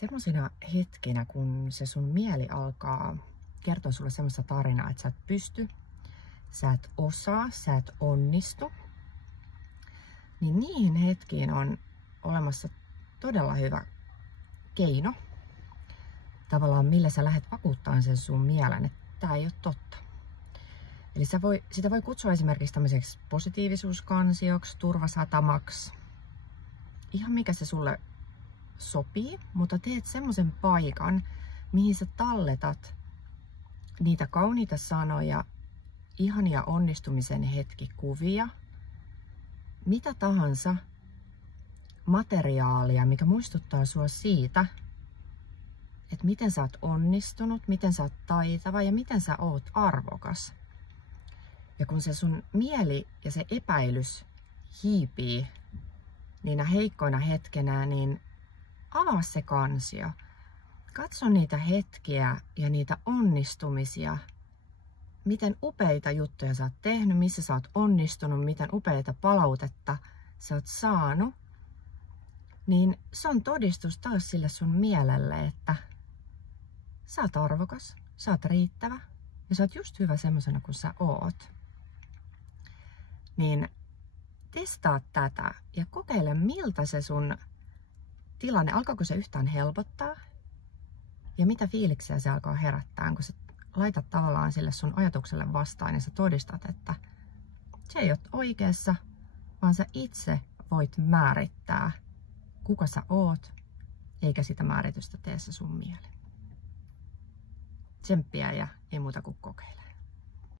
Semmoisina hetkinä, kun se sun mieli alkaa kertoa sulle semmoista tarinaa, että sä et pysty, sä et osaa, sä et onnistu, niin niihin hetkiin on olemassa todella hyvä keino, tavallaan millä sä lähdet vakuuttamaan sen sun mielen, että tää ei ole totta. Eli sitä voi kutsua esimerkiksi tämmöiseksi positiivisuuskansioksi, turvasatamaksi, ihan mikä se sulle sopii, mutta teet semmoisen paikan, mihin sä talletat niitä kauniita sanoja, ihania onnistumisen hetkikuvia, mitä tahansa materiaalia, mikä muistuttaa sua siitä, että miten sä oot onnistunut, miten sä oot taitava ja miten sä oot arvokas. Ja kun se sun mieli ja se epäilys hiipii niinä heikkoina hetkenä, niin avaa se kansio. Katso niitä hetkiä ja niitä onnistumisia. Miten upeita juttuja sä oot tehnyt, missä sä oot onnistunut, miten upeita palautetta sä oot saanut. Niin se on todistus taas sille sun mielelle, että sä oot arvokas, sä oot riittävä ja sä oot just hyvä semmosena kuin sä oot. Niin testaa tätä ja kokeile, miltä se sun tilanne, alkaako se yhtään helpottaa ja mitä fiiliksiä se alkaa herättää, kun sä laitat tavallaan sille sun ajatukselle vastaan ja sä todistat, että se ei ole oikeassa, vaan sä itse voit määrittää, kuka sä oot, eikä sitä määritystä tee se sun mieli. Tsemppiä ja ei muuta kuin kokeile.